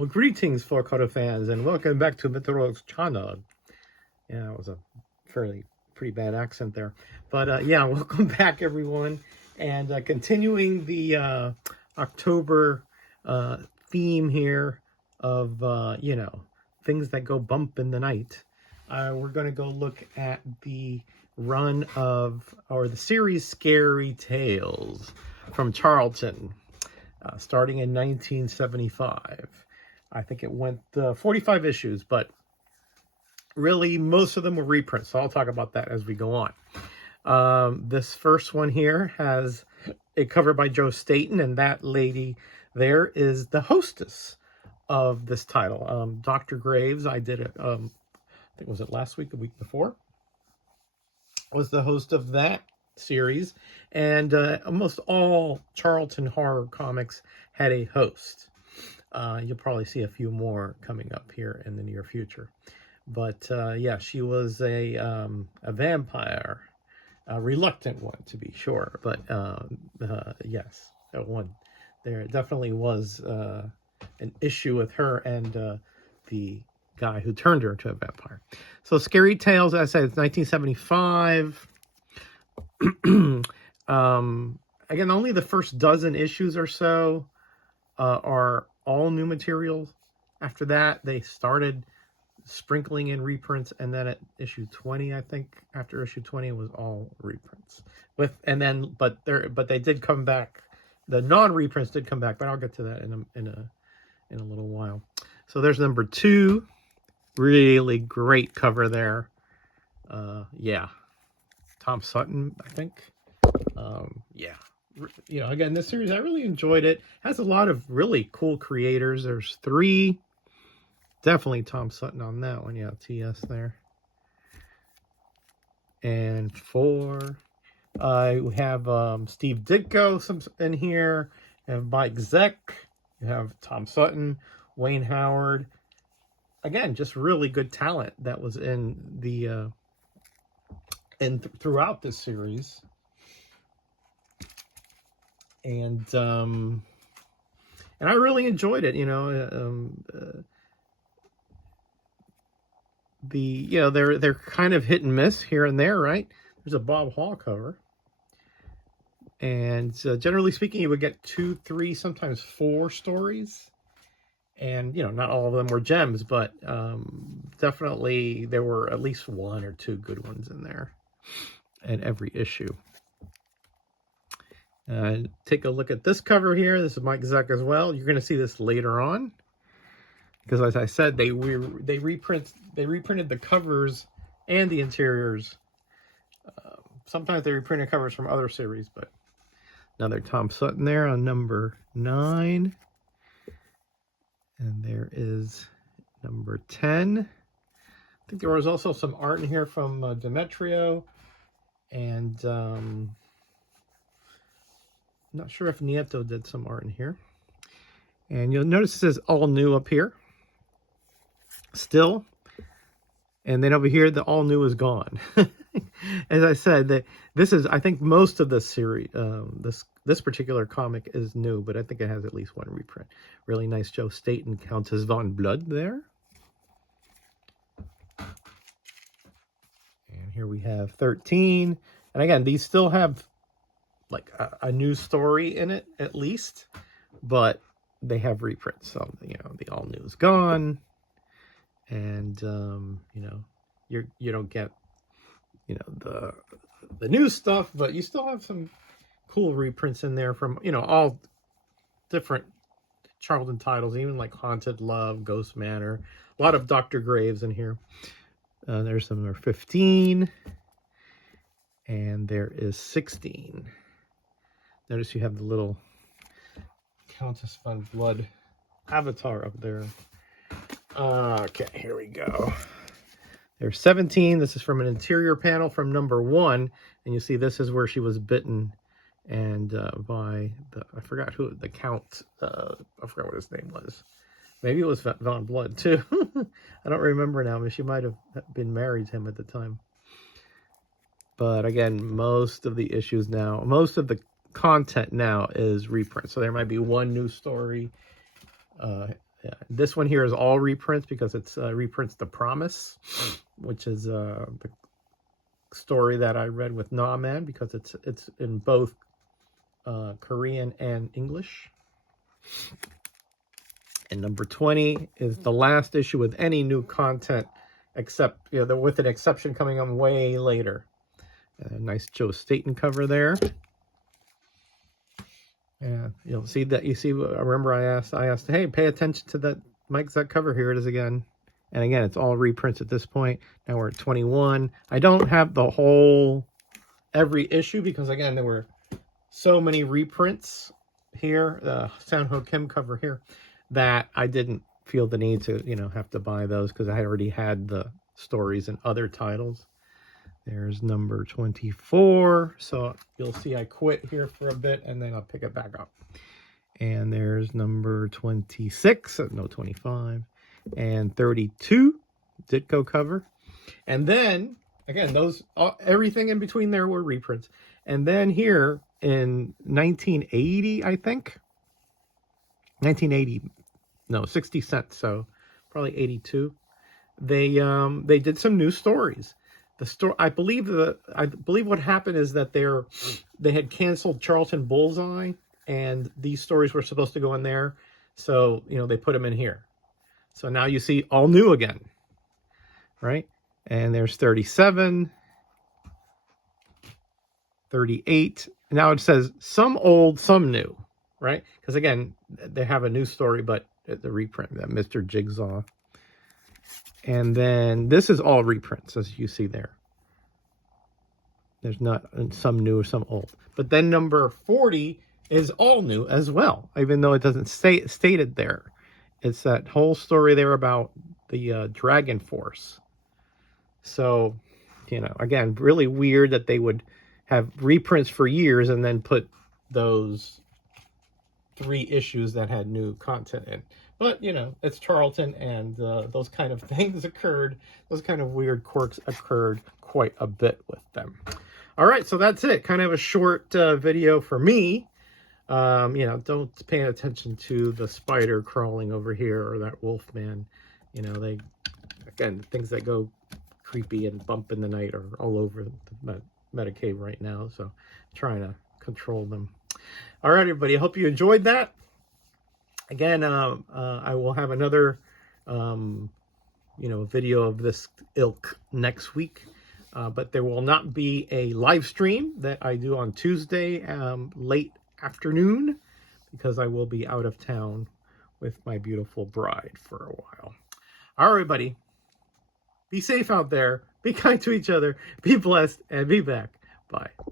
Well, greetings, Four fans, and welcome back to Meteorolog's channel. Yeah, it was a pretty bad accent there. But yeah, welcome back, everyone. And continuing the October theme here of, things that go bump in the night. We're going to go look at the run of, or the series Scary Tales from Charlton, starting in 1975. I think it went 45 issues, but really most of them were reprints. So I'll talk about that as we go on. This first one here has a cover by Joe Staton, and that lady there is the hostess of this title. Dr. Graves, I did it, I think was it last week, the week before, was the host of that series. And almost all Charlton horror comics had a host. You'll probably see a few more coming up here in the near future. But yeah, she was a vampire, a reluctant one to be sure. But yes, one. There definitely was an issue with her and the guy who turned her into a vampire. So Scary Tales, as I said, it's 1975. Again, only the first dozen issues or so are all new material. After that, they started sprinkling in reprints, and then at issue 20, I think, after issue 20, it was all reprints. But they did come back. The non-reprints did come back, but I'll get to that in a little while. So there's number 2, really great cover there. Yeah, Tom Sutton, I think. Yeah. Again, this series, I really enjoyed it. Has a lot of really cool creators. There's 3. Definitely Tom Sutton on that one. Yeah, TS there. And 4. We have Steve Ditko in here. You have Mike Zeck. You have Tom Sutton, Wayne Howard. Again, just really good talent that was in the throughout this series. And I really enjoyed it. They're kind of hit and miss here and there, right? There's a Bob Hall cover, and generally speaking, you would get 2, 3, sometimes 4 stories, and not all of them were gems, but definitely there were at least 1 or 2 good ones in there in every issue. Take a look at this cover here. This is Mike Zeck as well. You're going to see this later on, because as I said, they reprinted the covers and the interiors. Sometimes they reprinted covers from other series, but another Tom Sutton there on number 9. And there is number 10. I think there was also some art in here from Demetrio, and not sure if Nieto did some art in here. And you'll notice it says all new up here still. And then over here, the all new is gone. As I said, I think most of this series, this particular comic is new, but I think it has at least 1 reprint. Really nice Joe Staton, Countess von Blood there. And here we have 13. And again, these still have like a new story in it, at least, but they have reprints. So, the all new is gone. And, you don't get, the new stuff, but you still have some cool reprints in there from, all different Charlton titles, even like Haunted Love, Ghost Manor, a lot of Dr. Graves in here. There's number 15, and there is 16. Notice you have the little Countess von Blood avatar up there. Okay, here we go. There's 17. This is from an interior panel from number 1. And you see this is where she was bitten and by I forgot who, the Count, I forgot what his name was. Maybe it was Von Blood too. I don't remember now, but she might have been married to him at the time. But again, most of the issues now, most of the content now is reprint. So there might be 1 new story This one here is all reprints because it's reprints The Promise, which is the story that I read with Naaman, because it's in both Korean and English. And number 20 is the last issue with any new content, except, with an exception coming on way later. A nice Joe Staton cover there. Yeah, you'll see that. You see, I remember I asked, hey, pay attention to that Mike's that cover. Here it is again. And again, it's all reprints at this point. Now we're at 21. I don't have the whole every issue because again, there were so many reprints here, the Sang-ho Kim cover here, that I didn't feel the need to, have to buy those because I had already had the stories in other titles. There's number 24. So you'll see I quit here for a bit and then I'll pick it back up. And there's number 26, no, 25, and 32, Ditko cover. And then, again, everything in between there were reprints. And then here in 1980, I think, 1980, no, 60 cents, so probably 82, they did some new stories. I believe what happened is that they had canceled Charlton Bullseye, and these stories were supposed to go in there, so they put them in here. So now you see all new again, right? And there's 37, 38. Now it says some old, some new, right? Because again, they have a new story, but the reprint, that Mr. Jigsaw. And then this is all reprints, as you see there. There's not some new or some old. But then number 40 is all new as well, even though it doesn't stated there. It's that whole story there about the Dragon Force. So, again, really weird that they would have reprints for years and then put those 3 issues that had new content in. But, it's Charlton, and those kind of things occurred. Those kind of weird quirks occurred quite a bit with them. All right, so that's it. Kind of a short video for me. Don't pay attention to the spider crawling over here or that wolf man. Things that go creepy and bump in the night are all over the Metacave right now. So I'm trying to control them. All right, everybody. I hope you enjoyed that. Again, I will have another, video of this ilk next week. But there will not be a live stream that I do on Tuesday, late afternoon, because I will be out of town with my beautiful bride for a while. All right, everybody. Be safe out there. Be kind to each other. Be blessed and be back. Bye.